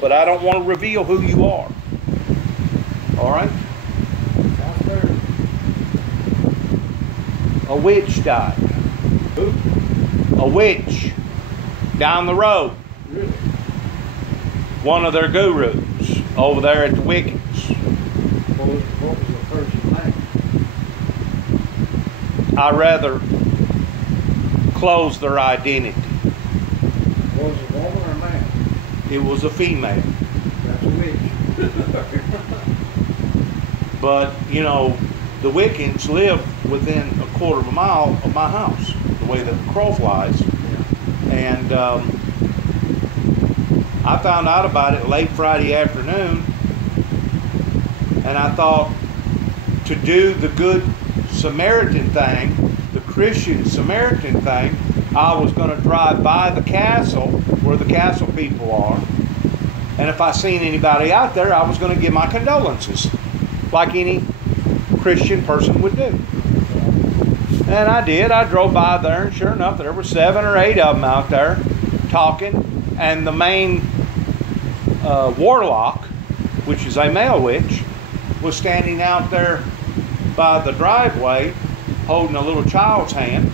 but I don't want to reveal who you are. All right? A witch died. Who? A witch down the road. Really? One of their gurus over there at the Wickets. What was the person's name? I rather close their identity. Was it a woman or a man? It was a female. That's a witch. But, you know, the Wiccans live within a quarter of a mile of my house, the way that the crow flies. And I found out about it late Friday afternoon, and I thought to do the good Samaritan thing, the Christian Samaritan thing, I was going to drive by the castle where the castle people are, and if I seen anybody out there, I was going to give my condolences, like any Christian person would do. And I did. I drove by there, and sure enough, there were 7 or 8 of them out there talking, and the main warlock, which is a male witch, was standing out there by the driveway holding a little child's hand.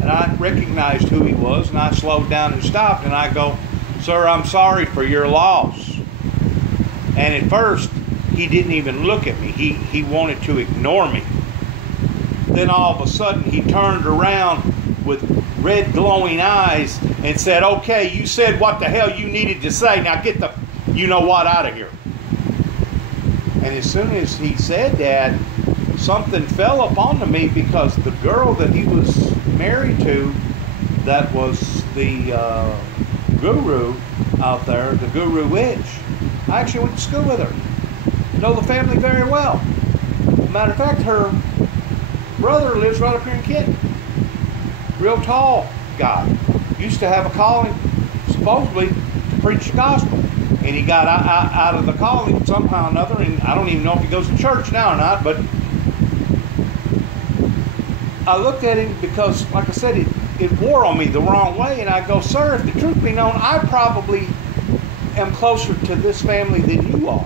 And I recognized who he was, and I slowed down and stopped, and I go, "Sir, I'm sorry for your loss." And at first, he didn't even look at me. He wanted to ignore me. Then all of a sudden, he turned around with red glowing eyes and said, "Okay, you said what the hell you needed to say. Now get the you-know-what out of here." And as soon as he said that, something fell upon me, because the girl that he was married to, that was the guru out there, the guru witch, I actually went to school with her. Know the family very well. Matter of fact, her brother lives right up here in Kenton. Real tall guy. Used to have a calling, supposedly, to preach the gospel. And he got out of the calling somehow or another, and I don't even know if he goes to church now or not, but I looked at him because, like I said, it wore on me the wrong way, and I go, "Sir, if the truth be known, I probably am closer to this family than you are."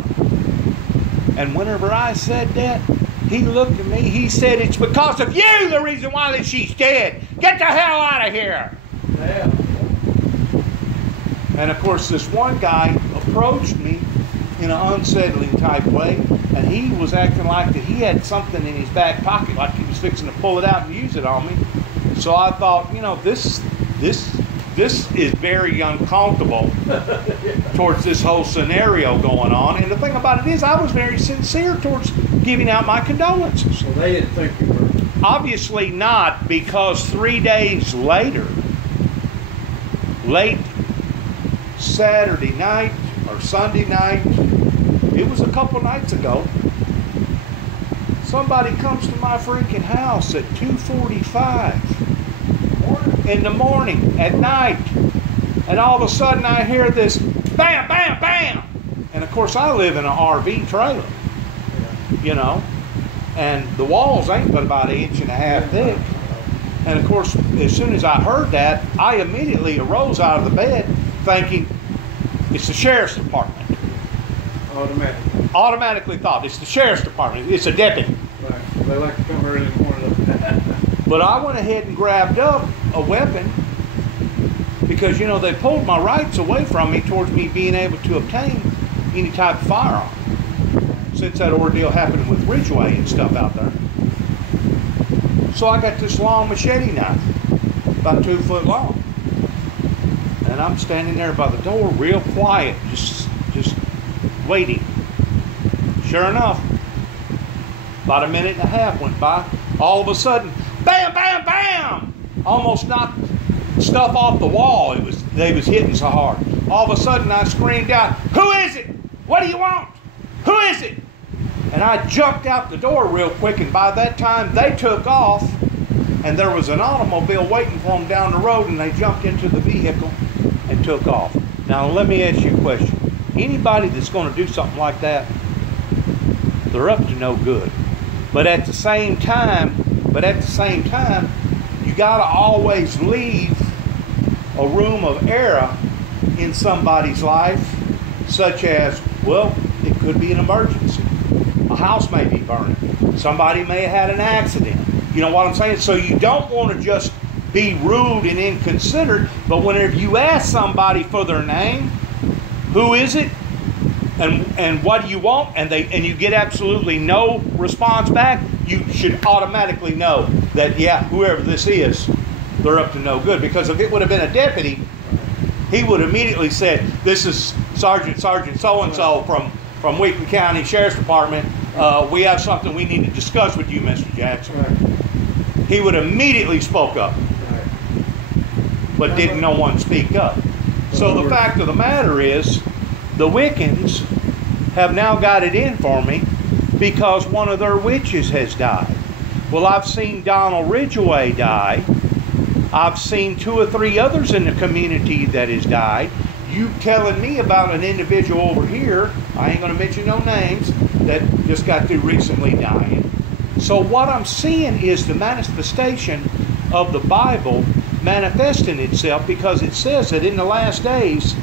And whenever I said that, he looked at me, he said, "It's because of you the reason why that she's dead. Get the hell out of here." Yeah. And of course, this one guy approached me in an unsettling type way, and he was acting like that he had something in his back pocket, like he was fixing to pull it out and use it on me. So I thought, you know, this is very uncomfortable towards this whole scenario going on. And the thing about it is, I was very sincere towards giving out my condolences. So they didn't think you were. Obviously not, because 3 days later, late Saturday night or Sunday night, it was a couple nights ago, somebody comes to my freaking house at 2:45 in the morning, at night, and all of a sudden I hear this bam, bam, bam. And of course I live in an RV trailer, you know, and the walls ain't but about 1.5 inches thick. And of course, as soon as I heard that, I immediately arose out of the bed thinking, it's the sheriff's department. Automatically. Automatically thought, it's the sheriff's department, it's a deputy. Right. They like to come early in the morning. But I went ahead and grabbed up a weapon, because, you know, they pulled my rights away from me towards me being able to obtain any type of firearm, since that ordeal happened with Ridgeway and stuff out there. So I got this long machete knife, about 2 foot long. And I'm standing there by the door, real quiet, just waiting. Sure enough, about 1.5 minutes went by. All of a sudden, bam, bam, bam! Almost knocked stuff off the wall. They was hitting so hard. All of a sudden, I screamed out, "Who is it? What do you want? Who is it?" And I jumped out the door real quick, and by that time, they took off, and there was an automobile waiting for them down the road, and they jumped into the vehicle and took off. Now, let me ask you a question. Anybody that's going to do something like that, they're up to no good. But at the same time, you got to always leave a room of error in somebody's life, such as, well, it could be an emergency. A house may be burning. Somebody may have had an accident. You know what I'm saying? So you don't want to just be rude and inconsiderate, but whenever you ask somebody for their name, who is it, and what do you want, and you get absolutely no response back, you should automatically know that, yeah, whoever this is, they're up to no good. Because if it would have been a deputy, he would have immediately said, this is Sergeant so-and-so from Wheaton County Sheriff's Department. We have something we need to discuss with you, Mr. Jackson. Right. He would have immediately spoke up. Right. But didn't no one speak up. So the fact of the matter is, the Wiccans have now got it in for me because one of their witches has died. Well, I've seen Donald Ridgway die. I've seen 2 or 3 others in the community that has died. You telling me about an individual over here, I ain't going to mention no names, that just got through recently dying. So what I'm seeing is the manifestation of the Bible manifesting itself, because it says that in the last days,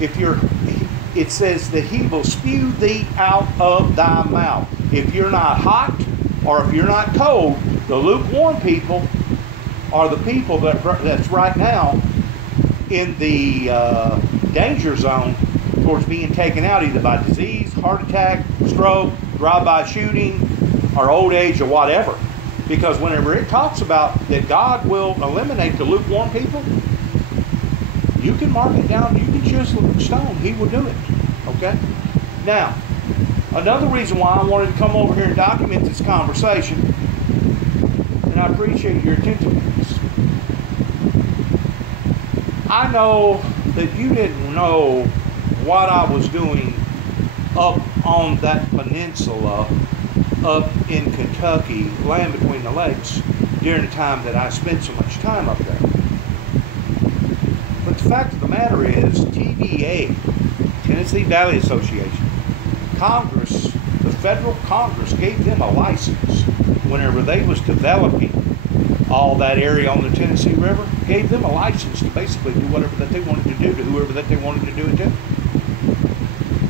it says that he will spew thee out of thy mouth. If you're not hot or if you're not cold, the lukewarm people are the people that's right now in the danger zone towards being taken out either by disease, heart attack, stroke, drive-by shooting, or old age, or whatever. Because whenever it talks about that God will eliminate the lukewarm people, you can mark it down, you can chisel the stone, he will do it. Okay? Now, another reason why I wanted to come over here and document this conversation, and I appreciate your attentiveness. I know that you didn't know what I was doing up on that peninsula up in Kentucky, land between the lakes, during the time that I spent so much time up there. But the fact of the matter is, TVA, Tennessee Valley Association, Congress, the federal Congress gave them a license whenever they was developing all that area on the Tennessee River, gave them a license to basically do whatever that they wanted to do to whoever that they wanted to do it to.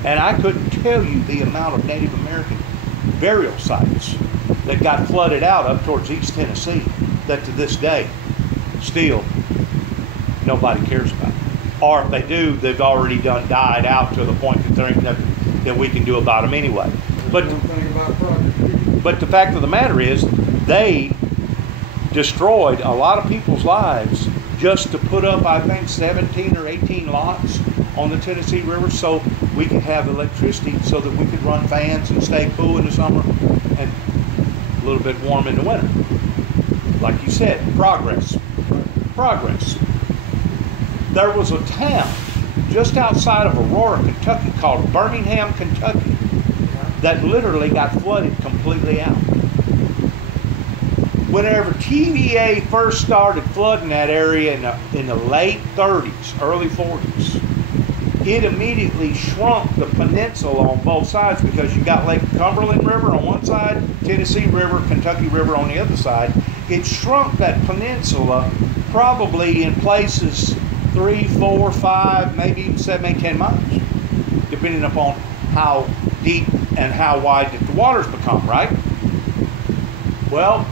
And I couldn't tell you the amount of Native American burial sites that got flooded out up towards East Tennessee that to this day still nobody cares about. Or if they do, they've already died out to the point that there ain't nothing that we can do about them anyway. But the fact of the matter is, they destroyed a lot of people's lives just to put up, I think, 17 or 18 lots on the Tennessee River so we could have electricity so that we could run fans and stay cool in the summer and a little bit warm in the winter. Like you said, progress. Progress. There was a town just outside of Aurora, Kentucky called Birmingham, Kentucky that literally got flooded completely out. Whenever TVA first started flooding that area in the late 30s, early 40s, it immediately shrunk the peninsula on both sides because you got Lake Cumberland River on one side, Tennessee River, Kentucky River on the other side. It shrunk that peninsula probably in places 3, 4, 5, maybe even 7, 8, 10 miles, depending upon how deep and how wide the waters become, right? Well,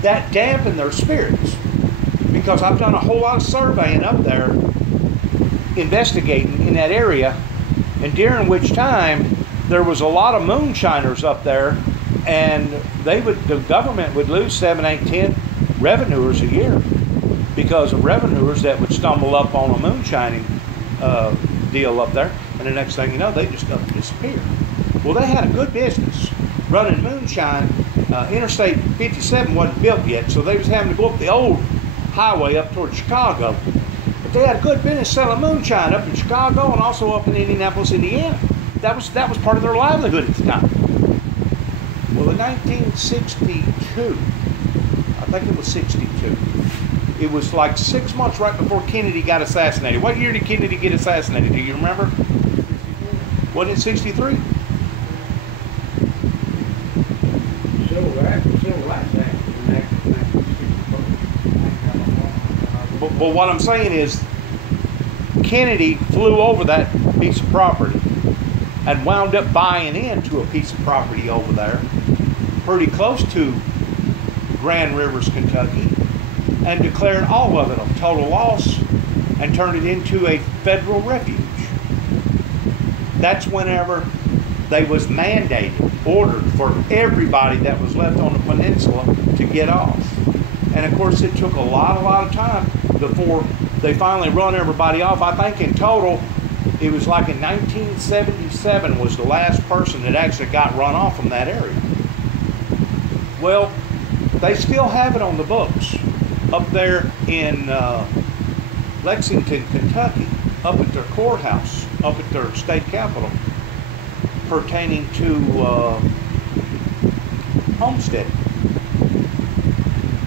that dampened their spirits because I've done a whole lot of surveying up there, investigating in that area, and during which time there was a lot of moonshiners up there, and the government would lose 7, 8, 10 revenuers a year because of revenuers that would stumble up on a moonshining deal up there, and the next thing you know, they just disappear. Well, they had a good business running moonshine. Interstate 57 wasn't built yet, so they was having to go up the old highway up towards Chicago. But they had a good business selling moonshine up in Chicago and also up in Indianapolis, Indiana. That was part of their livelihood at the time. Well, in 1962, I think it was 62, it was like 6 months right before Kennedy got assassinated. What year did Kennedy get assassinated? Do you remember? Wasn't it 63? But what I'm saying is, Kennedy flew over that piece of property and wound up buying into a piece of property over there, pretty close to Grand Rivers, Kentucky, and declared all of it a total loss and turned it into a federal refuge. That's whenever they was mandated, ordered for everybody that was left on the peninsula to get off. And of course it took a lot of time before they finally run everybody off. I think in total, it was like in 1977 was the last person that actually got run off from that area. Well, they still have it on the books up there in Lexington, Kentucky, up at their courthouse, up at their state capitol, pertaining to homesteading.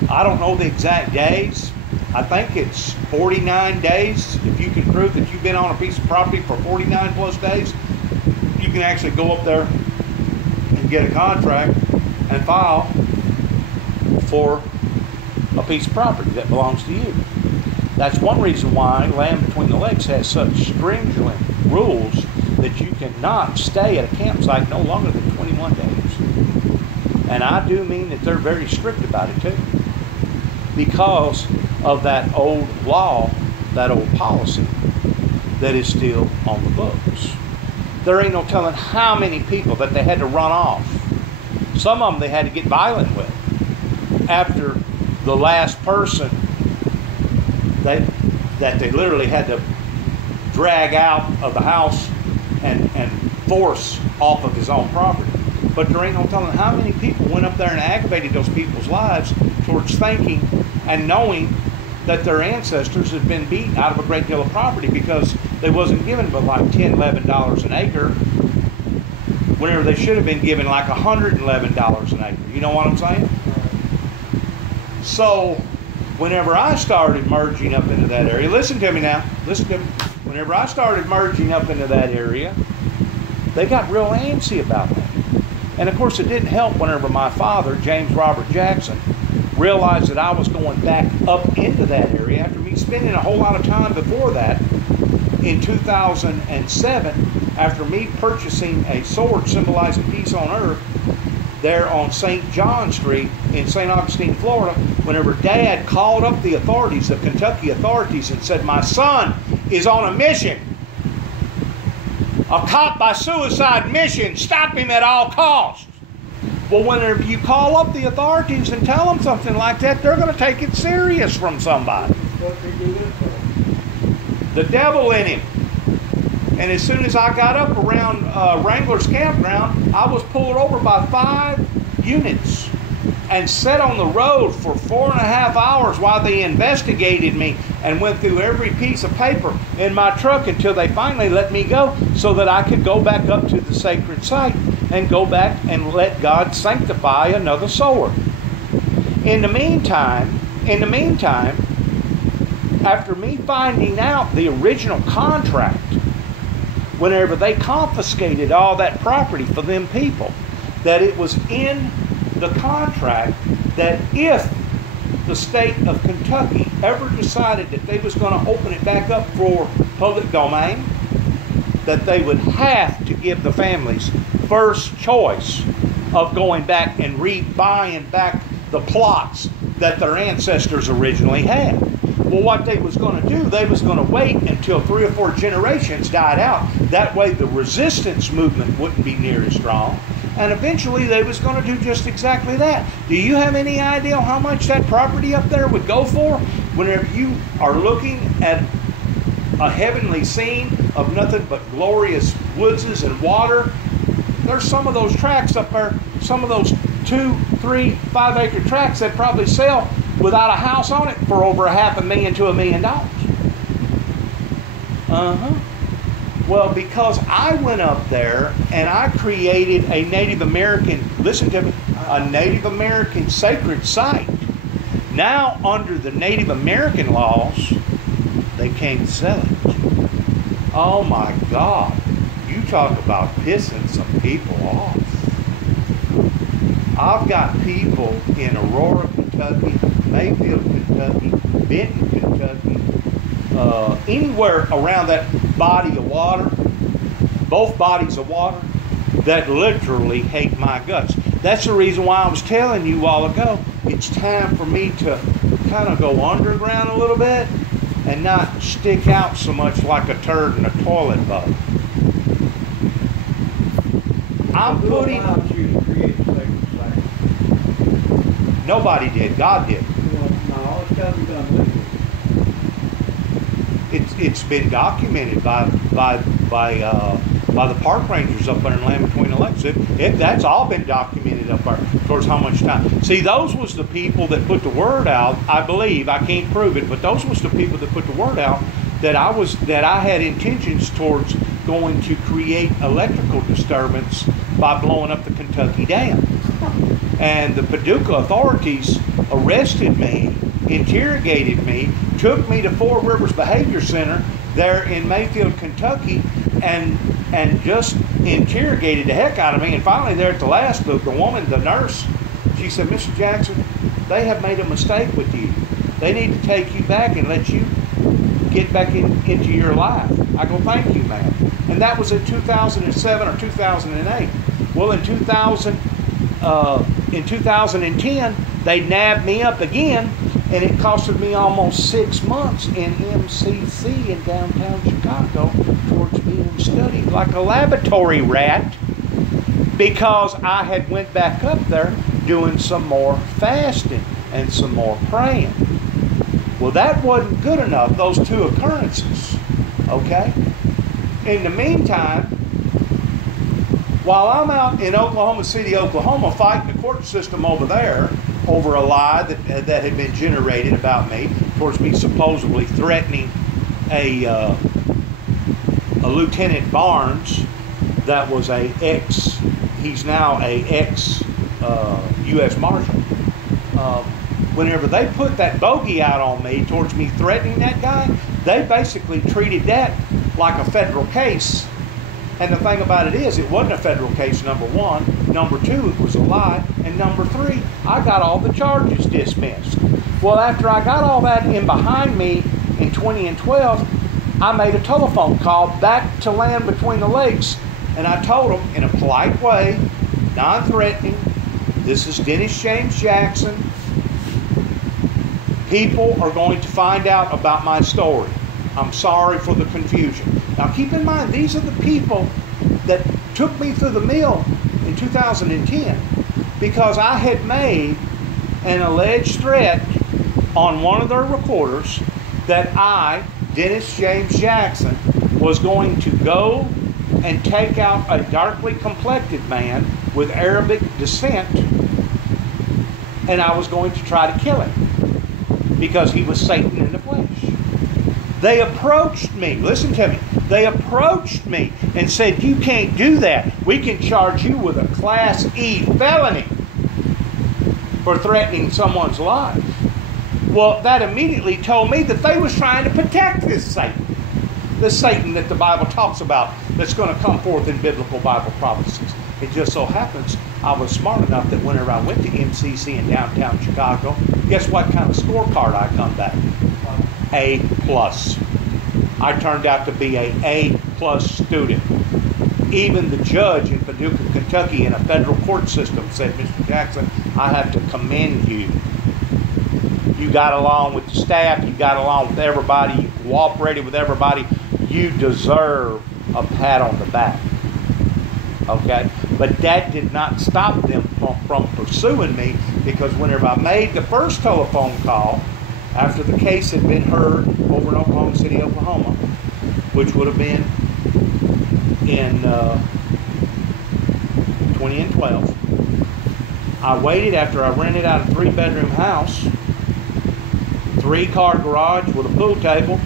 I don't know the exact days. I think it's 49 days. If you can prove that you've been on a piece of property for 49 plus days, you can actually go up there and get a contract and file for a piece of property that belongs to you. That's one reason why Land Between the Lakes has such stringent rules that you cannot stay at a campsite no longer than 21 days. And I do mean that they're very strict about it too, because of that old law, that old policy that is still on the books. There ain't no telling how many people that they had to run off. Some of them they had to get violent with after the last person that they literally had to drag out of the house and force off of his own property. But there ain't no telling how many people went up there and aggravated those people's lives towards thinking and knowing that their ancestors had been beaten out of a great deal of property because they wasn't given but like $10, $11 an acre, whenever they should have been given like $111 an acre. You know what I'm saying? So whenever I started merging up into that area, listen to me now, listen to me. Whenever I started merging up into that area, they got real antsy about that. And of course it didn't help whenever my father, James Robert Jackson, realized that I was going back up into that area after me spending a whole lot of time before that in 2007, after me purchasing a sword symbolizing peace on earth there on St. John Street in St. Augustine, Florida, whenever Dad called up the authorities, the Kentucky authorities, and said, my son is on a mission. A cop by suicide mission. Stop him at all costs. Well, whenever you call up the authorities and tell them something like that, they're going to take it serious from somebody. The devil in him. And as soon as I got up around Wrangler's campground, I was pulled over by 5 units and set on the road for 4.5 hours while they investigated me and went through every piece of paper in my truck until they finally let me go so that I could go back up to the sacred site and go back and let God sanctify another sword. In the meantime, after me finding out the original contract, whenever they confiscated all that property for them people, that it was in the contract that if the state of Kentucky ever decided that they was going to open it back up for public domain, that they would have to give the families first choice of going back and buying back the plots that their ancestors originally had. Well, what they was going to do, they was going to wait until 3 or 4 generations died out. That way the resistance movement wouldn't be near as strong. And eventually they was going to do just exactly that. Do you have any idea how much that property up there would go for? Whenever you are looking at a heavenly scene of nothing but glorious woods and water, there's some of those tracts up there, some of those 2, 3, 5 acre tracts that probably sell without a house on it for over $500,000 to $1 million. Well, because I went up there and I created a Native American, listen to me, a Native American sacred site. Now, under the Native American laws, they can't sell it. Oh my God. You talk about pissing some people off. I've got people in Aurora, Kentucky, Mayfield, Kentucky, Benton, Kentucky, anywhere around that body of water, both bodies of water, that literally hate my guts. That's the reason why I was telling you a while ago, it's time for me to kind of go underground a little bit and not stick out so much like a turd in a toilet bowl. I'm putting... you to create the sacred site. Nobody did. God did. Well, no, it's got to be done legally. It's been documented by the park rangers up there in Land Between the Lakes. That's all been documented up there. Of course, how much time? See, those was the people that put the word out. I believe, I can't prove it, but those was the people that put the word out that I had intentions towards going to create electrical disturbance by blowing up the Kentucky Dam. And the Paducah authorities arrested me, interrogated me, took me to Four Rivers Behavior Center there in Mayfield, Kentucky, and just interrogated the heck out of me. And finally, there at the last, the woman, the nurse, she said, "Mr. Jackson, they have made a mistake with you. They need to take you back and let you get back into your life." I go, "Thank you, ma'am." And that was in 2007 or 2008. Well, in 2010, they nabbed me up again, and it costed me almost 6 months in MCC in downtown Chicago towards being studied like a laboratory rat, because I had went back up there doing some more fasting and some more praying. Well, that wasn't good enough, those two occurrences, okay? In the meantime, while I'm out in Oklahoma City, Oklahoma, fighting the court system over there over a lie that had been generated about me, towards me supposedly threatening a Lieutenant Barnes that was he's now a ex-U.S. Marshal. Whenever they put that bogey out on me towards me threatening that guy, they basically treated that like a federal case. And the thing about it is, it wasn't a federal case, number one. Number two, it was a lie. And number three, I got all the charges dismissed. Well, after I got all that in behind me in 2012, I made a telephone call back to Land Between the Lakes, and I told them in a polite way, non-threatening, "This is Dennis James Jackson. People are going to find out about my story. I'm sorry for the confusion." Now keep in mind, these are the people that took me through the mill in 2010 because I had made an alleged threat on one of their recorders that I, Dennis James Jackson, was going to go and take out a darkly complected man with Arabic descent, and I was going to try to kill him because he was Satan in the flesh. They approached me, listen to me, they approached me and said, "You can't do that. We can charge you with a Class E felony for threatening someone's life." Well, that immediately told me that they was trying to protect this Satan. The Satan that the Bible talks about that's going to come forth in biblical Bible prophecies. It just so happens I was smart enough that whenever I went to MCC in downtown Chicago, guess what kind of scorecard I come back? A+. I turned out to be a A+ student. Even the judge in Paducah, Kentucky, in a federal court system said, "Mr. Jackson, I have to commend you. You got along with the staff, you got along with everybody, you cooperated with everybody. You deserve a pat on the back." Okay? But that did not stop them from pursuing me, because whenever I made the first telephone call, after the case had been heard over in Oklahoma City, Oklahoma, which would have been in 2012, I waited after I rented out a 3-bedroom house, 3-car garage with a pool table,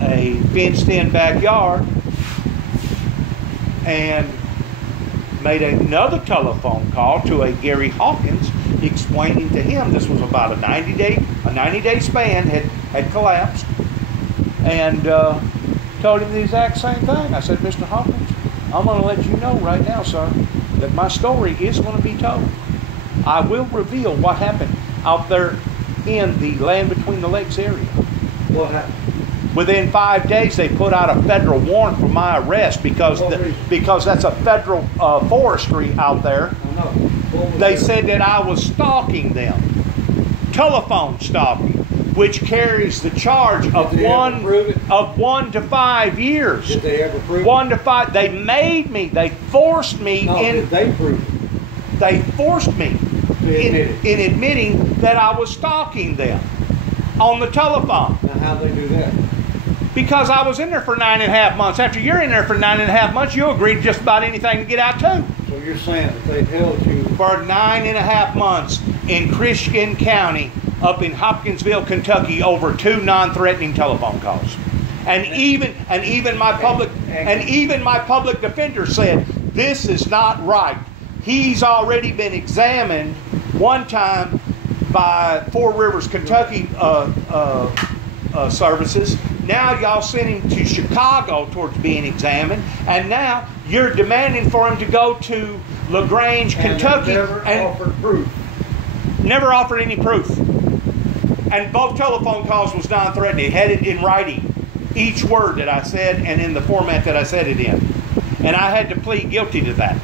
a fenced-in backyard, and made another telephone call to a Gary Hawkins, explaining to him this was about a 90-day span had collapsed, and told him the exact same thing. I said, "Mr. Hawkins, I'm going to let you know right now, sir, that my story is going to be told. I will reveal what happened out there in the Land Between the Lakes area." What happened? Within 5 days, they put out a federal warrant for my arrest because that's a federal forestry out there. They said that I was stalking them, telephone stalking, which carries the charge of 1 to 5 years. Did they ever prove it? 1 to 5. They made me. They forced me No, in. did they prove it? They forced me in admitting that I was stalking them on the telephone. Now, how'd they do that? Because I was in there for 9.5 months. After you're in there for 9.5 months, you'll agree to just about anything to get out too. So you're saying that they held you For 9.5 months in Christian County, up in Hopkinsville, Kentucky, over 2 non-threatening telephone calls, and even my public defender said this is not right. He's already been examined one time by Four Rivers, Kentucky services. Now y'all sent him to Chicago towards being examined, and now you're demanding for him to go to LaGrange, Kentucky, and offered proof. Never offered any proof. And both telephone calls was non-threatening. It had it in writing, each word that I said, and in the format that I said it in. And I had to plead guilty to that.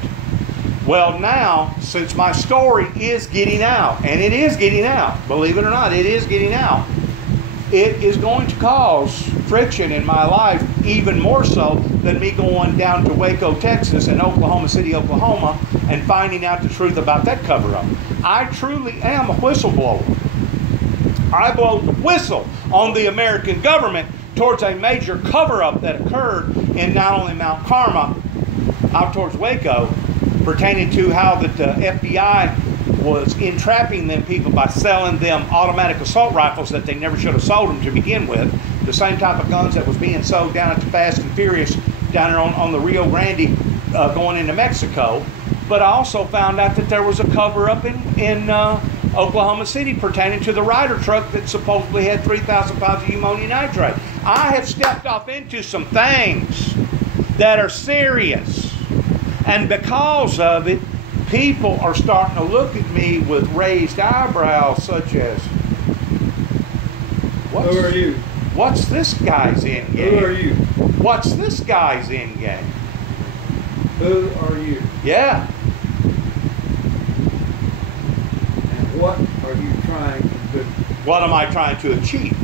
Well, now, since my story is getting out, and it is getting out, believe it or not, it is getting out, it is going to cause friction in my life, even more so than me going down to Waco, Texas, and Oklahoma City, Oklahoma, and finding out the truth about that cover-up. I truly am a whistleblower. I blow the whistle on the American government towards a major cover-up that occurred in not only Mount Carmel, out towards Waco, pertaining to how the FBI was entrapping them people by selling them automatic assault rifles that they never should have sold them to begin with. The same type of guns that was being sold down at the Fast and Furious down there on the Rio Grande going into Mexico. But I also found out that there was a cover-up in Oklahoma City pertaining to the Ryder truck that supposedly had 3,000 pounds of ammonium nitrate. I have stepped off into some things that are serious. And because of it, people are starting to look at me with raised eyebrows, such as, Who are you? What's this guy's end game? Who are you? What's this guy's end game? Who are you? Yeah. And what are you trying to do? What am I trying to achieve?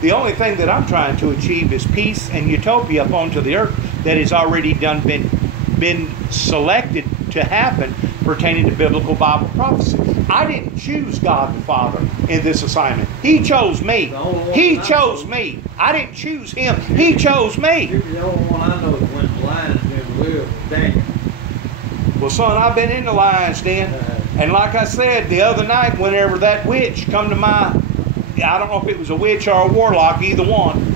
The only thing that I'm trying to achieve is peace and utopia upon to the earth that has already been selected to happen pertaining to biblical Bible prophecy. I didn't choose God the Father in this assignment. He chose me. He chose me. I didn't choose him. He chose me. You're the only one I know that went to the lion's den to live with Daniel. Well, son, I've been in the lion's den. And like I said, the other night, whenever that witch come to my, I don't know if it was a witch or a warlock, either one,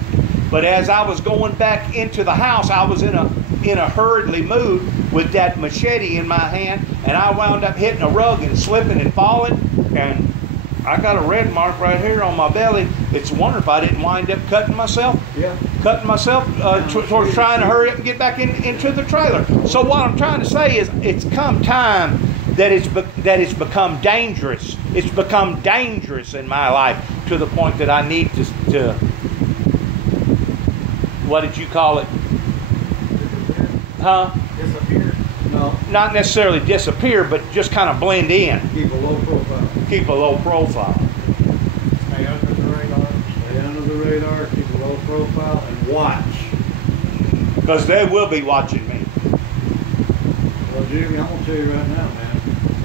but as I was going back into the house, I was in a hurriedly mood with that machete in my hand, and I wound up hitting a rug and slipping and falling, and I got a red mark right here on my belly. It's a wonder if I didn't wind up cutting myself. Yeah. Cutting myself towards trying to hurry up and get back into the trailer. So what I'm trying to say is, it's come time that it's become dangerous. It's become dangerous in my life to the point that I need to what did you call it? Huh? Disappear? No. Not necessarily disappear, but just kind of blend in. Keep a low profile. Keep a low profile. Stay under the radar. Stay under the radar. Keep a low profile and watch. Because they will be watching me. Well, Jewbee, I'm going to tell you right now, man.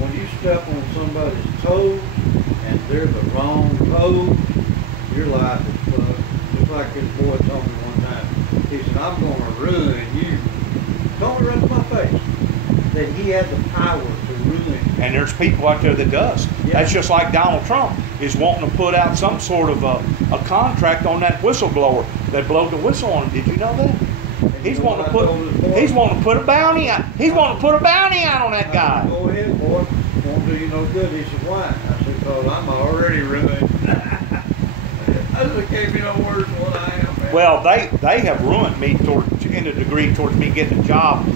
When you step on somebody's toes and they're the wrong toes, your life is fucked. Just like this boy told me one time. He said, I'm going to ruin you. Told me right to my face that he had the power to ruin you. And there's people out there that does. Yeah. That's just like Donald Trump is wanting to put out some sort of a contract on that whistleblower that blowed the whistle on him. Did you know that? He's wanting to put a bounty out. He's wanting to put a bounty out on that guy. Go ahead, boy. Won't do you no good. He said, why? I said, because I'm already ruined. I said, can't be no worse than what I am, man. Well, they have ruined me in a degree towards me getting a job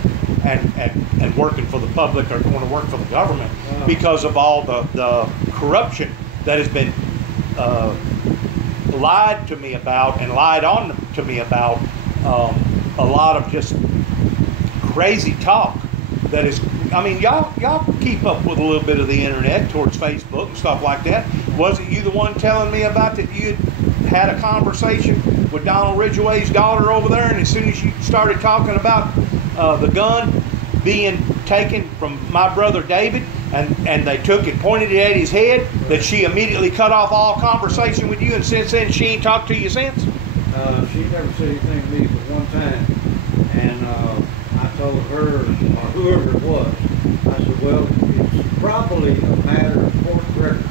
and working for the public or going to work for the government because of all the corruption that has been lied to me about and lied on to me about a lot of just crazy talk that is, I mean, y'all keep up with a little bit of the internet towards Facebook and stuff like that. Wasn't you the one telling me about that you had a conversation with Donald Ridgway's daughter over there, and as soon as you started talking about the gun being taken from my brother David, and they took it, pointed it at his head, that she immediately cut off all conversation with you, and since then she ain't talked to you since? She never said anything to me but one time, and I told her, or whoever it was, I said, well, it's probably a matter of court record.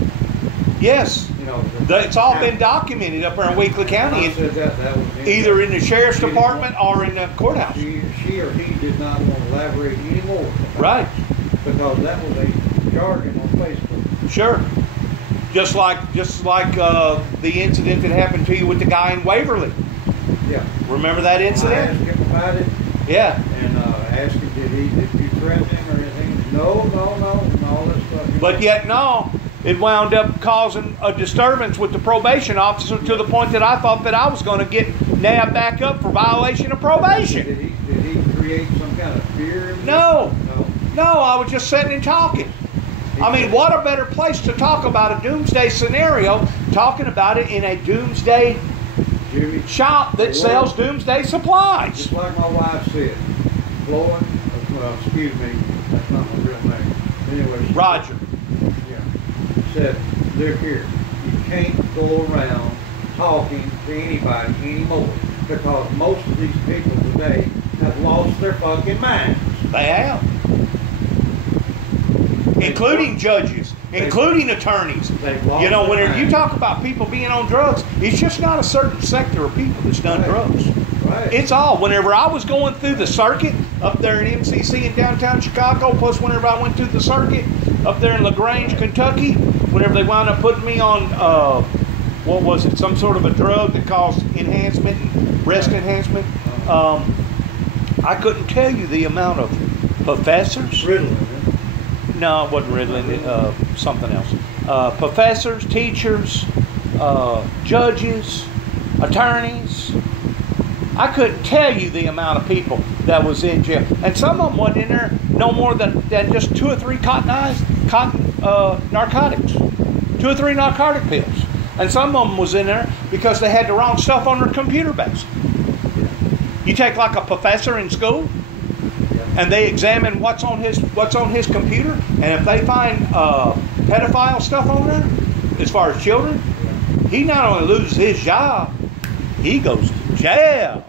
Yes. You know, it's all been documented up there in Weakley County, I said that was either in the sheriff's department or in the courthouse. She or he did not want to elaborate anymore. Right. Because that was a jargon on Facebook. Sure. Just like the incident that happened to you with the guy in Waverly. Yeah. Remember that incident? I asked him about it. Yeah. And asked him, did you threaten him or anything? No, and all that stuff. But yet, no. It wound up causing a disturbance with the probation officer to the point that I thought that I was going to get nabbed back up for violation of probation. Did he create some kind of fear? No, I was just sitting and talking. I mean, what a better place to talk about a doomsday scenario, talking about it in a doomsday shop that sells doomsday supplies. Just like my wife said, Floyd, excuse me, that's not my real name. Anyway, Roger. Said, look here, you can't go around talking to anybody anymore because most of these people today have lost their fucking minds. They have. Including judges, including attorneys. You know, whenever you talk about people being on drugs, it's just not a certain sector of people that's done drugs. Right. It's all. Whenever I was going through the circuit up there in MCC in downtown Chicago, plus whenever I went through the circuit up there in LaGrange, Kentucky, whenever they wound up putting me on, what was it, some sort of a drug that caused enhancement, breast enhancement, I couldn't tell you the amount of professors. Ritalin. No, it wasn't Ritalin, something else. Professors, teachers, judges, attorneys. I couldn't tell you the amount of people that was in jail. And some of them wasn't in there no more than just 2 or 3 narcotics. 2 or 3 narcotic pills. And some of them was in there because they had the wrong stuff on their computer base. You take like a professor in school, and they examine what's on his computer, and if they find pedophile stuff on there, as far as children, he not only loses his job, he goes to jail.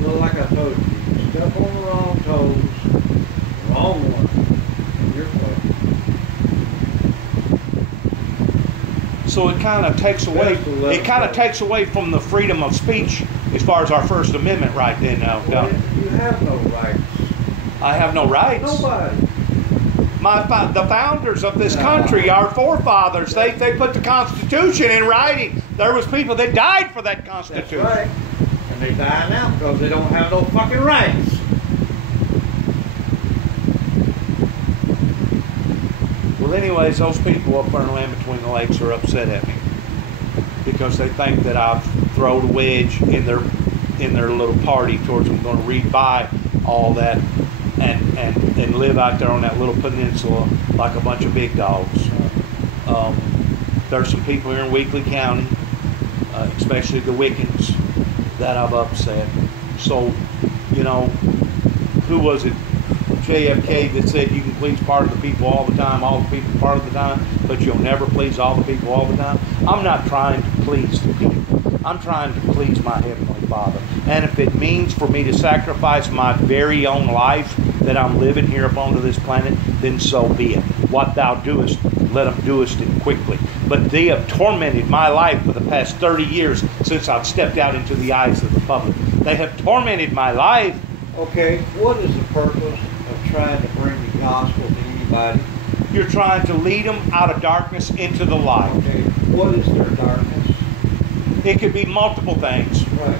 Well, like I told you, step on the wrong toes, wrong one, and you're fucked. So it kind of takes away. It kind of takes away from the freedom of speech as far as our First Amendment right then. Now, well, you have no rights. I have no rights. Nobody. The founders of this country, our forefathers, they put the Constitution in writing. There was people that died for that Constitution. That's right. And they die now because they don't have no fucking rights. Well, anyways, those people up there in the land between the lakes are upset at me because they think that I've thrown a wedge in their little party towards them going to read by all that and live out there on that little peninsula like a bunch of big dogs. There's some people here in Weakley County, especially the Wiccans, that I've upset. So, you know, who was it? JFK that said you can please part of the people all the people part of the time, but you'll never please all the people all the time. I'm not trying to please the people. I'm trying to please my Heavenly Father. And if it means for me to sacrifice my very own life that I'm living here upon this planet, then so be it. What thou doest, let them doest it quickly. But they have tormented my life for the past 30 years since I've stepped out into the eyes of the public. They have tormented my life. Okay, what is the purpose of trying to bring the gospel to anybody? You're trying to lead them out of darkness into the light. Okay, what is their darkness? It could be multiple things. Right.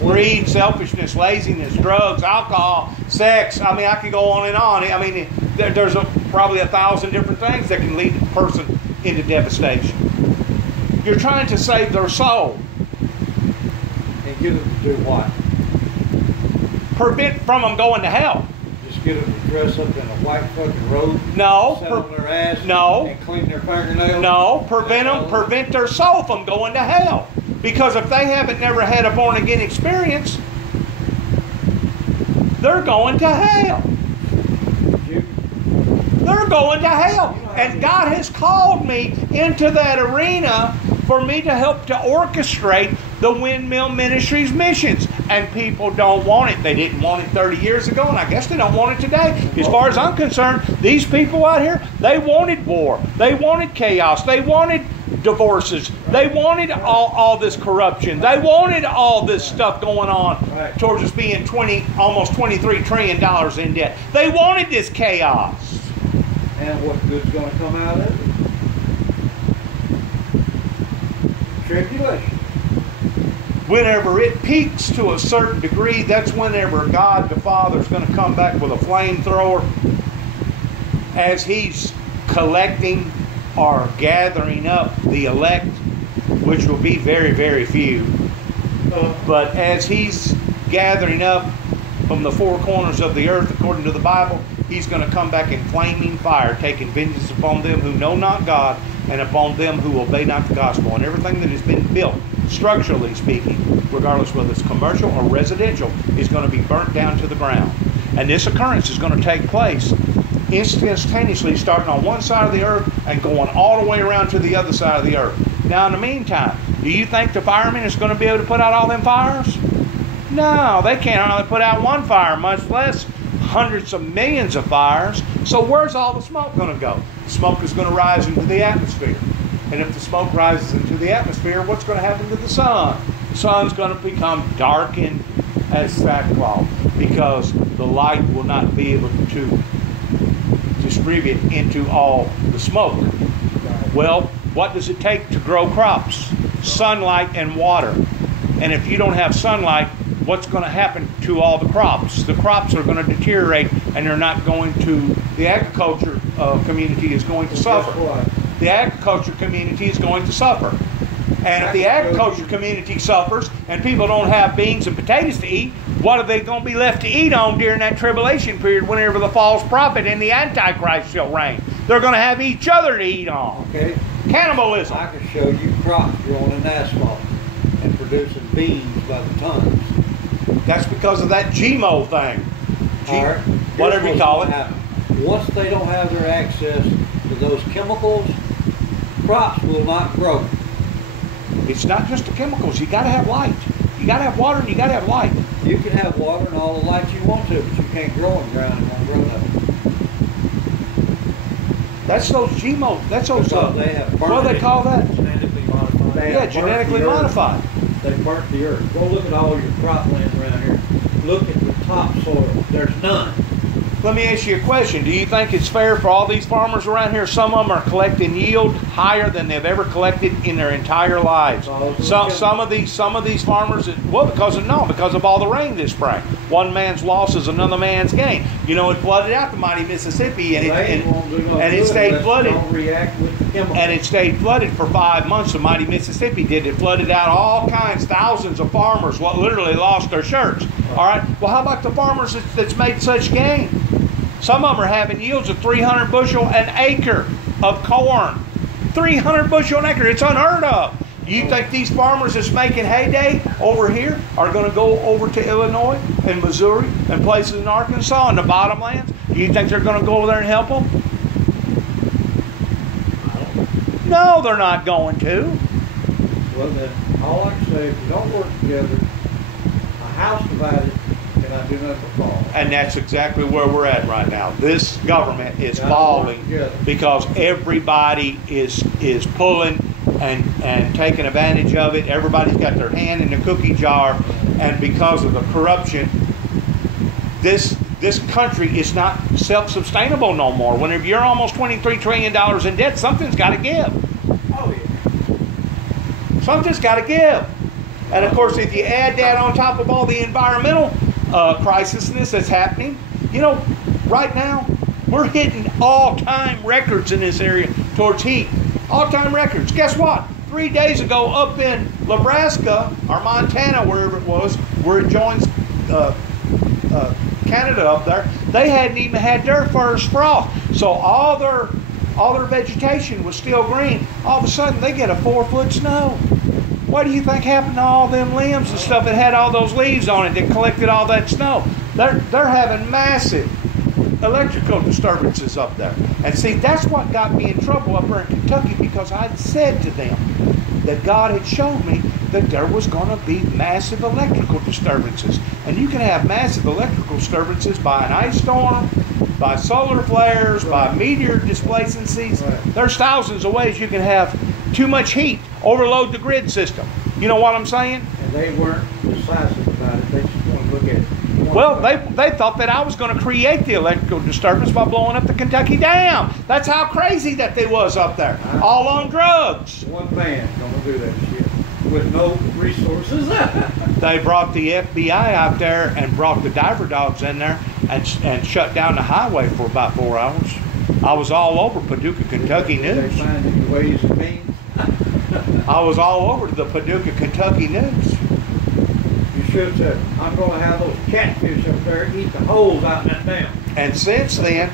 Greed, selfishness, laziness, drugs, alcohol, sex. I mean, I could go on and on. I mean, there's probably 1,000 different things that can lead a person into devastation. You're trying to save their soul. get them to do what? Prevent from them going to hell. Just get them to dress up in a white fucking robe? No. Sit on their ass no. And clean their fingernails? No. Prevent their soul from going to hell. Because if they haven't never had a born again experience, they're going to hell. They're going to hell. And God has called me into that arena for me to help to orchestrate the Windmill Ministries missions. And people don't want it. They didn't want it 30 years ago, and I guess they don't want it today. As far as I'm concerned, these people out here, they wanted war. They wanted chaos. They wanted divorces. They wanted all this corruption. They wanted all this stuff going on towards us being almost $23 trillion in debt. They wanted this chaos. And what good's going to come out of it? Tribulation. Whenever it peaks to a certain degree, that's whenever God the Father is going to come back with a flamethrower as He's collecting or gathering up the elect, which will be very, very few. But as He's gathering up from the four corners of the earth, according to the Bible, He's going to come back in flaming fire, taking vengeance upon them who know not God and upon them who obey not the gospel. And everything that has been built, structurally speaking, regardless whether it's commercial or residential, is going to be burnt down to the ground. And this occurrence is going to take place instantaneously, starting on one side of the earth and going all the way around to the other side of the earth. Now, in the meantime, do you think the firemen is going to be able to put out all them fires? No, they can't hardly put out one fire, much less hundreds of millions of fires. So where's all the smoke going to go? The smoke is going to rise into the atmosphere. And if the smoke rises into the atmosphere, what's going to happen to the sun? The sun's going to become darkened as sackcloth because the light will not be able to distribute into all the smoke. Well, what does it take to grow crops? Sunlight and water. And if you don't have sunlight, what's going to happen to all the crops? The crops are going to deteriorate, and they're not going to, the agriculture community is going to suffer. The agriculture community is going to suffer. And if the agriculture community suffers and people don't have beans and potatoes to eat, what are they going to be left to eat on during that tribulation period whenever the false prophet and the Antichrist shall reign? They're going to have each other to eat on. Okay. Cannibalism. I can show you crops growing in asphalt and producing beans by the tons. That's because of that GMO thing. Right. Whatever you call it. Once they don't have their access to those chemicals, crops will not grow. It's not just the chemicals. You got to have light. You got to have water and you got to have light. You can have water and all the light you want to, but you can't grow in ground and won't grow nothing. That's those GMO. That's those. They have what do they call that? Genetically modified. Yeah, genetically modified. They burnt the earth. Go look at all your cropland around here. Look at the topsoil. There's none. Let me ask you a question. Do you think it's fair for all these farmers around here? Some of them are collecting yield higher than they've ever collected in their entire lives. Some of these farmers, well, because of all the rain this spring. One man's loss is another man's gain. You know, it flooded out the mighty Mississippi, and it stayed flooded. And it stayed flooded for 5 months. The mighty Mississippi did. It flooded out all kinds, thousands of farmers literally lost their shirts. All right. Well, how about the farmers that's made such gain? Some of them are having yields of 300 bushel an acre of corn. 300 bushel an acre. It's unheard of. You think these farmers that's making heyday over here are going to go over to Illinois and Missouri and places in Arkansas and the bottomlands? Do you think they're going to go over there and help them? No, they're not going to. Well, then, all I can say, if you don't work together, a house divided cannot do nothing but fall. And that's exactly where we're at right now. This government is falling because everybody is pulling and taking advantage of it. Everybody's got their hand in the cookie jar, and because of the corruption, this country is not self-sustainable no more. Whenever you're almost $23 trillion in debt, something's got to give. Oh, yeah. Something's got to give. And of course, if you add that on top of all the environmental crisisness that's happening, you know, right now, we're hitting all-time records in this area towards heat. All-time records. Guess what? 3 days ago up in Nebraska or Montana, wherever it was, where it joins Canada up there, they hadn't even had their first frost. So all their vegetation was still green. All of a sudden, they get a 4-foot snow. What do you think happened to all them limbs and stuff that had all those leaves on it that collected all that snow? They're having massive electrical disturbances up there. And see, that's what got me in trouble up there in Kentucky, because I said to them that God had showed me that there was going to be massive electrical disturbances. And you can have massive electrical disturbances by an ice storm, by solar flares, by meteor displacencies. There's thousands of ways you can have too much heat, overload the grid system. You know what I'm saying? And they weren't decisive about it. They just want to look at it. Well, they thought that I was going to create the electrical disturbance by blowing up the Kentucky Dam. That's how crazy that they was up there. All on drugs. One man going to do that shit with no resources. They brought the FBI out there and brought the diver dogs in there and shut down the highway for about 4 hours. I was all over Paducah, Kentucky news. They find any ways and means. I was all over the Paducah, Kentucky news. You should have said, I'm going to have those catfish up there eat the holes out in that dam. And since then,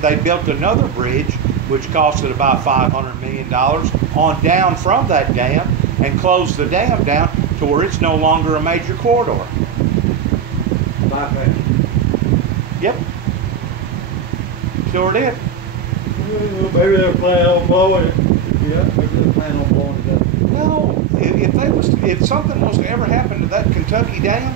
they built another bridge, which costed about $500 million, on down from that dam, and closed the dam down to where it's no longer a major corridor. Bypass. Yep. Sure did. Maybe they're planning on blowing it. Yeah, maybe they're planning on blowing it up. No, if something was to ever happen to that Kentucky Dam,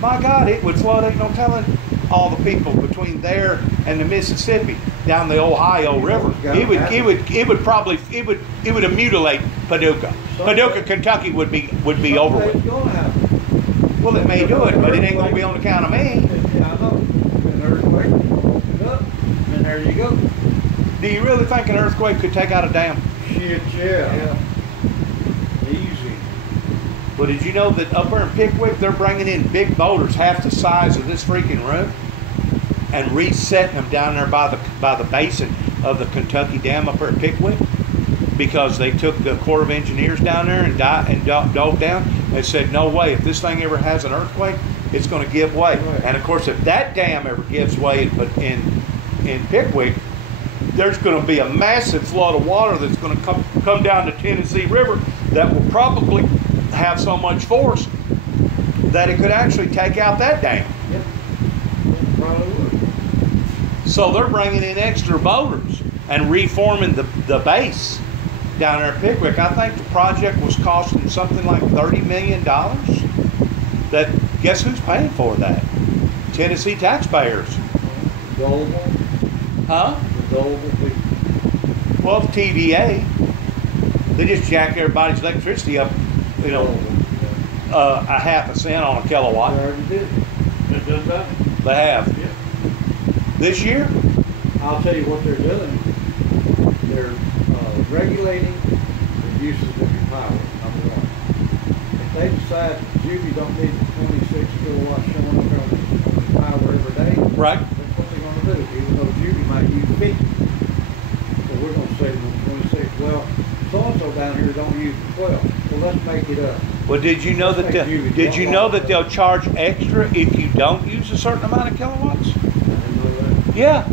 my God, it would flood. Ain't no telling all the people between there and the Mississippi down the Ohio River. It would mutilate Paducah. Paducah, Kentucky would be over with. Well, it may do it, but it ain't gonna be on account of me. Yeah, I know. An earthquake will open it up, and there you go. Do you really think an earthquake could take out a dam? Shit, yeah. Easy. Well, did you know that up there in Pickwick, they're bringing in big boulders half the size of this freaking room and resetting them down there by the basin of the Kentucky Dam up there at Pickwick, because they took the Corps of Engineers down there and dove down and said, no way, if this thing ever has an earthquake, it's going to give way. Right. And of course, if that dam ever gives way in Pickwick, there's going to be a massive flood of water that's going to come down the Tennessee River that will probably have so much force that it could actually take out that dam. Yep. Probably would. So they're bringing in extra boulders and reforming the base down there at Pickwick. I think the project was costing something like $30 million. That, guess who's paying for that? Tennessee taxpayers. Gullible. Huh? Gullible people. Well, TVA. They just jack everybody's electricity up, you know, a half a cent on a kilowatt. They already did. They've done that. They have. Yeah. This year? I'll tell you what they're doing. They're regulating the uses of your power, number one. If they decide Jewbee don't need the 26 kilowatts showing up on the power every day, right, that's what they're going to do, even though Jewbee might use 50. So we're going to say to them 26, well, so-and-so down here don't use the 12, so let's make it up. Well, did you know that they'll charge extra if you don't use a certain amount of kilowatts? I didn't know that. Yeah.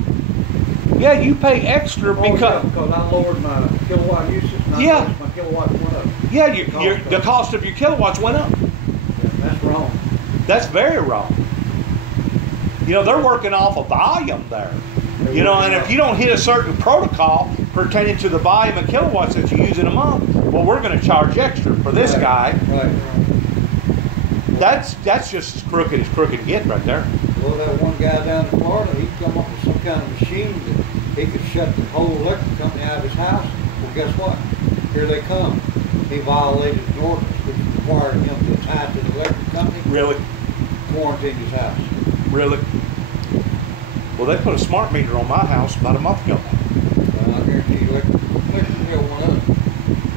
Yeah, you pay extra because I lowered my kilowatt usage. Yeah. My kilowatts went up. Yeah, the cost of your kilowatts went up. Yeah, that's wrong. That's very wrong. You know, they're working off of volume there. You know, and if you don't hit a certain protocol pertaining to the volume of kilowatts that you use in a month, well, we're going to charge extra for this guy. Right. That's just as crooked get right there. Well, that one guy down in Florida, he come up with some kind of machine that he could shut the whole electric company out of his house. Well, guess what? Here they come. He violated an ordinance which required him to tie to the electric company. Really? Quarantine his house. Really? Well, they put a smart meter on my house about a month ago. Well, I guarantee you electric bill went up.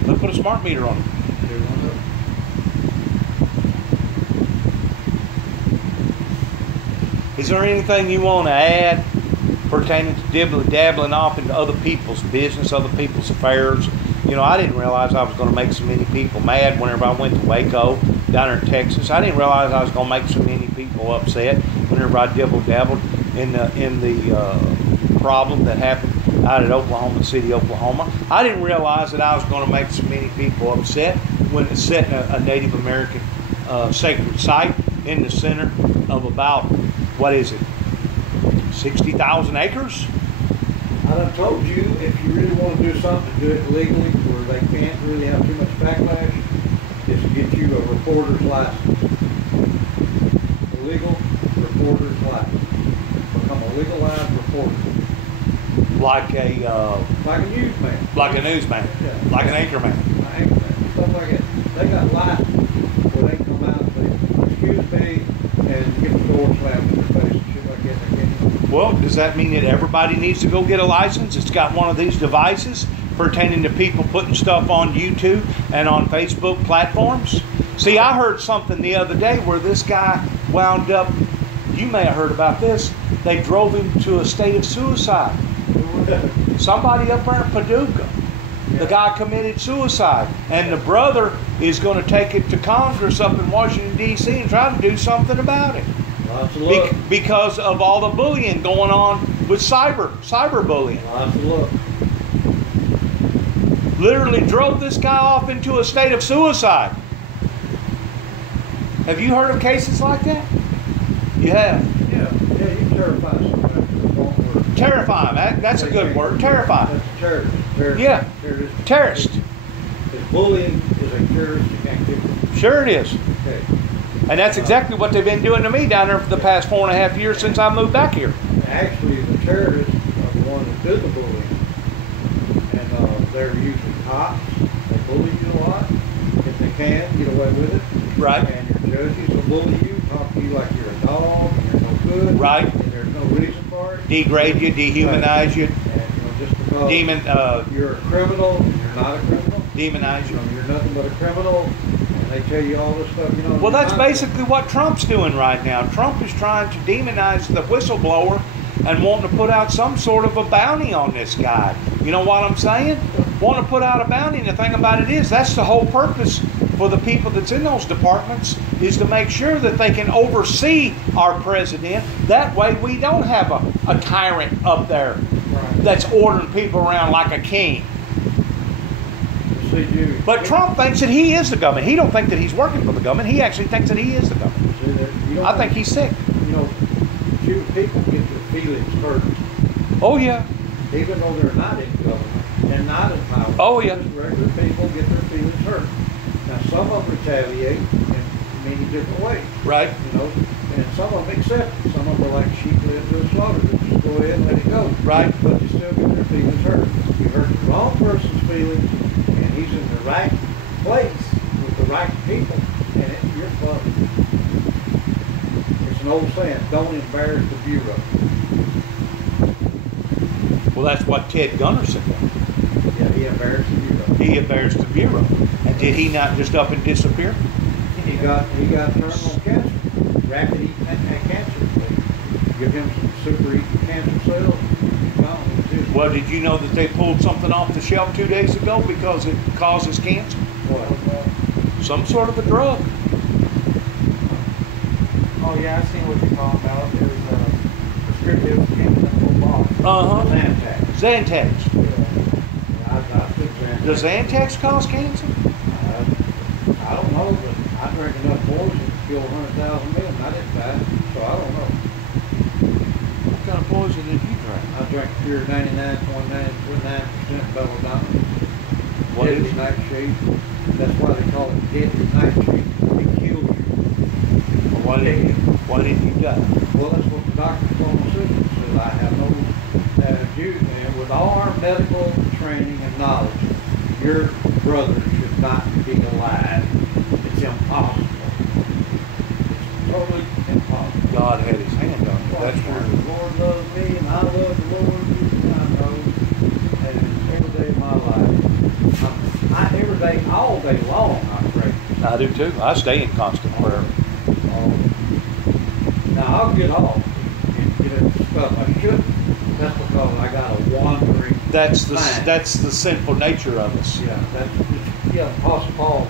They put a smart meter on it. It went up. Is there anything you want to add pertaining to dabbling off into other people's business, other people's affairs, You know, I didn't realize I was going to make so many people mad whenever I went to Waco down there in Texas. I didn't realize I was going to make so many people upset whenever I dibble-dabbled in the problem that happened out at Oklahoma City, Oklahoma. I didn't realize that I was going to make so many people upset when it's setting a Native American sacred site in the center of about, what is it, 60,000 acres? I done told you, if you really want to do something, do it legally where they can't really have too much backlash, is to get you a reporter's license. A legal reporter's license. Become a legalized reporter. Like a newsman. Like a newsman. Yeah. Like an anchorman. An anchorman. Stuff like that. They got licenses where they come out and say, excuse me, and get the door slammed in their face and shit like that. Well, does that mean that everybody needs to go get a license? It's got one of these devices pertaining to people putting stuff on YouTube and on Facebook platforms? See, I heard something the other day where this guy wound up, you may have heard about this, they drove him to a state of suicide. Somebody up there in Paducah. The guy committed suicide. And the brother is going to take it to Congress up in Washington, D.C. and try to do something about it. Lots of luck. Because of all the bullying going on with cyberbullying. Lots of luck. Literally drove this guy off into a state of suicide. Have you heard of cases like that? You have? Yeah, you can terrify somebody to the point where... Terrifying. That's a good word. Terrifying. That's a terrorist. Yeah. Terrorist. If bullying is a terroristic activity. Sure it is. Okay. And that's exactly what they've been doing to me down there for the past 4.5 years since I moved back here. Actually, the terrorists are the ones that do the bullying. And they're usually cops. They bully you a lot. If they can, get away with it. Right. And your judges will bully you, talk to you like you're a dog, and you're no good. Right. And there's no reason for it. Degrade you, dehumanize you. And just because you're a criminal, and you're not a criminal. Demonize you. You're nothing but a criminal. And they tell you all this stuff, Well, that's basically what Trump's doing right now. Trump is trying to demonize the whistleblower and wanting to put out some sort of a bounty on this guy. You know what I'm saying? Want to put out a bounty, and the thing about it is, that's the whole purpose for the people that's in those departments, is to make sure that they can oversee our president. That way we don't have a tyrant up there that's ordering people around like a king. But Trump thinks that he is the government. He don't think that he's working for the government. He actually thinks that he is the government. I think he's sick. People get their feelings hurt. Oh, yeah. Even though they're not in government, they're not in power. Oh, yeah. Regular people get their feelings hurt. Now, some of them retaliate in many different ways. Right. And some of them accept it. Some of them are like sheep led to a slaughter. They just go ahead and let it go. Right. But they still get their feelings hurt. You hurt the wrong person's feelings, and he's in the right place with the right people, and you're fucked. It's an old saying, don't embarrass the Bureau. Well, that's what Ted Gunderson did. Yeah, he embarrassed the Bureau. He embarrassed the Bureau. And did he not just up and disappear? He got terminal cancer. Rapid eating cancer. They give him some super eating cancer cells. He's gone. Well, did you know that they pulled something off the shelf 2 days ago because it causes cancer? What? Some sort of a drug. Oh yeah, I've seen what you're talking about. There's a prescriptive chemical box. Zantac. Zantac. Yeah. I took Zantac. Does Zantac cause cancer? I don't know, but I drank enough poison to kill 100,000 men. I didn't die, so I don't know. What kind of poison did you drink? I drank pure 99.9% belladonna. What Deadly is it? nightshade. That's why they call it deadly nightshade. It kills you. Why didn't you die? Well, that's what the doctors on the system said. I have no and with all our medical training and knowledge, your brother should not be alive. It's impossible. It's totally impossible. God had his hand on you. That's Sure, right. the Lord loves me, and I love the Lord. I know. And every day of my life, every day, all day long, I pray. I do too. I stay in constant prayer. Now I'll get off and get into stuff I shouldn't. That's because I got a wandering That's fine. that's the sinful nature of us. Yeah, that's Apostle Paul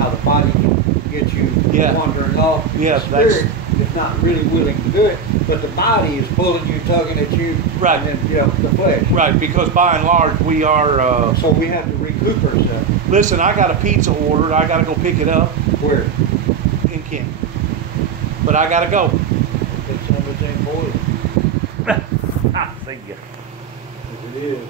how the body can get you Yeah. wandering off. Yeah, The spirit is not really willing to do it, but the body is pulling you, tugging at you. Right. And then, the flesh. Right, because by and large we are. So we have to recoup ourselves. Listen, I got a pizza ordered. I got to go pick it up Where? in Kent. But I got to go. It's something important. I see ya. It is.